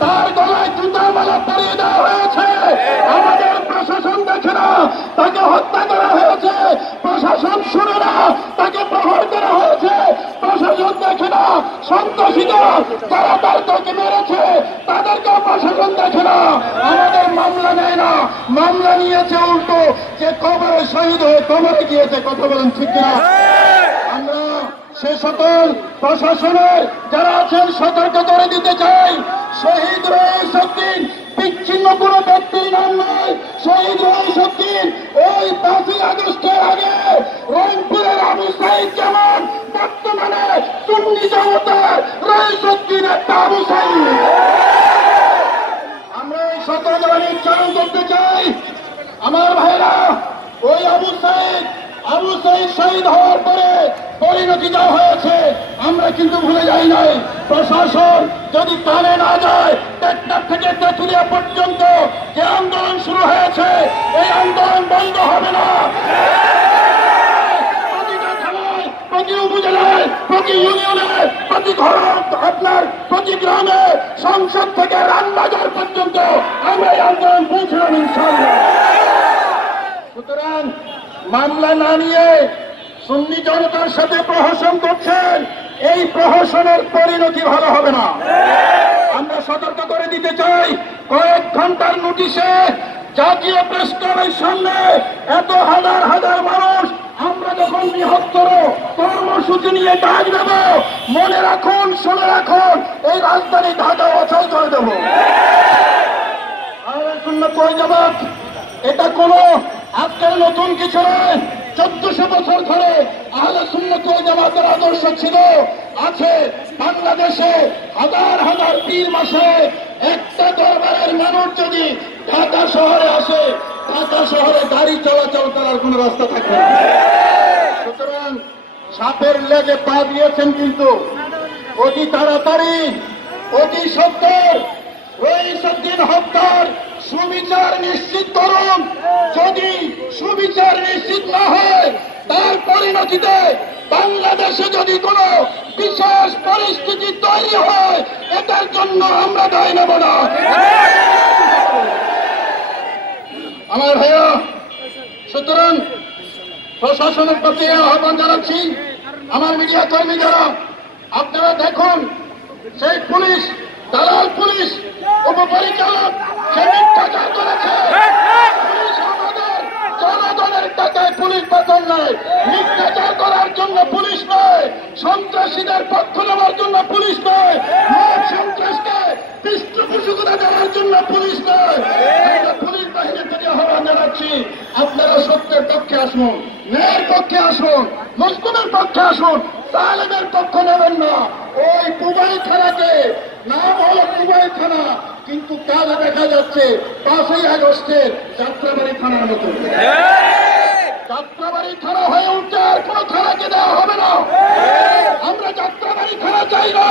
তার গলায় জুতার মালা পরিয়ে দেওয়া হয়েছে। আমাদের প্রশাসন দেখে না, তাকে হত্যা করা হয়েছে। প্রশাসন শুনে না, তাকে প্রহার করা হয়েছে। প্রশাসন দেখে না, সন্ত্রাসীরা যারা তাকে মেরেছে তাদেরকেও প্রশাসন দেখে না। আমাদের মামলা নেয় না, মামলা নিয়েছে উল্টো যে কবরে শহীদ হয়ে কবরে গিয়েছে। কথা বলেন ঠিক না? আমরা সে সকল প্রশাসনের যারা আছেন সতর্ক করে দিতে চাই, শহীদ রইসউদ্দিন বিচ্ছিন্ন কোন ব্যক্তির নাম নয়। শহীদ রইসউদ্দিন ওই 5ই আগস্টের আগে রংপুরের আবু সাইদ যেমন বর্তমানে সুন্নি জনতার রইসউদ্দিন একটা আবু সাইদ। আমরা এই সকল উচ্চারণ করতে চাই, আমার ভাইরা, ওই আবু সাইদ শহীদ হওয়ার পরে পরিণতি যা হয়েছে আমরা কিন্তু ভুলে যাই নাই। প্রশাসন যদি কানে না যায়, টেকনাফ থেকে তেঁতুলিয়া পর্যন্ত যে আন্দোলন শুরু হয়েছে এই আন্দোলন বন্ধ হবে না। প্রতিটা থানায়, প্রতি উপজেলায়, প্রতি ইউনিয়নে, প্রতি ঘর, আপনার প্রতি গ্রামে, সংসদ থেকে রানবাজার পর্যন্ত আমরা এই আন্দোলন পৌঁছলাম ইনশাআল্লাহ। সুতরাং মামলা না নিয়ে সুন্নি জনতার সাথে প্রহসন করছেন, এই প্রহসনের পরিণতি ভালো হবে না। আমরা সতর্ক করে দিতে চাই, কয়েক ঘন্টার নোটিশে জাতীয় প্রেস ক্লাবের সামনে এত হাজার হাজার মানুষ আমরা যখন বৃহত্তর কর্মসূচি নিয়ে ডাক দেব, মনে রাখুন, শুনে রাখুন, এই রাজধানী ঢাকা অচল করে দেব। আহলে সুন্নাত ওয়াল জামাত এটা কোনো আজকের নতুন কিছু নয়। 1400 বছর ধরে আহলে সুন্নাত ওয়াল জামাতের আদর্শ ছিল, আছে। বাংলাদেশে হাজার হাজার পীর মাসে একটা দরবারের মানুষ যদি ঢাকা শহরে আসে, ঢাকা শহরে গাড়ি চলাচল করার কোন রাস্তা থাকে না। সুতরাং সাপের লেগে পা দিয়েছেন, কিন্তু অতি তাড়াতাড়ি, অতি সত্তর রইসউদ্দিন হত্যার সুবিচার নিশ্চিত করুন। যদি সুবিচার নিশ্চিত না হয়, তার পরিণতিতে বাংলাদেশে যদি কোন বিশেষ পরিস্থিতি তৈরি হয়, এটার জন্য আমরা দায় নেব না। আমার ভাইয়া, সুতরাং প্রশাসনের প্রতি আহ্বান জানাচ্ছি, আমার মিডিয়া কর্মী যারা, আপনারা দেখুন, সেই পুলিশ, দালাল পুলিশ, উপপরিচালক সে মিথ্যাচার করেছে। পুলিশ আমাদের জনগণের টাকায় পুলিশ বেতন নেয়, মিথ্যাচার করার জন্য পুলিশ নয়, সন্ত্রাসীদের পক্ষ নেওয়ার জন্য পুলিশ নয়, সন্ত্রাসকে পৃষ্ঠপোষকতা দেওয়ার জন্য পুলিশ নয়। পুলিশ বাহিনীর প্রতি আহ্বান জানাচ্ছি, আপনারা সত্যের পক্ষে আসুন, ন্যায়ের পক্ষে আসুন, মুসলিমের পক্ষে আসুন, তালেবের পক্ষ নেবেন না। ওই পুবাই থানাকে নাম হলো পুবাই থানা, কিন্তু কাজে দেখা যাচ্ছে 5ই আগস্টের যাত্রাবাড়ি থানার মতো। যাত্রাবাড়ি থানা হয়ে উঠছে, আর কোন থানাকে দেওয়া হবে না। আমরা যাত্রাবাড়ি থানা চাই না।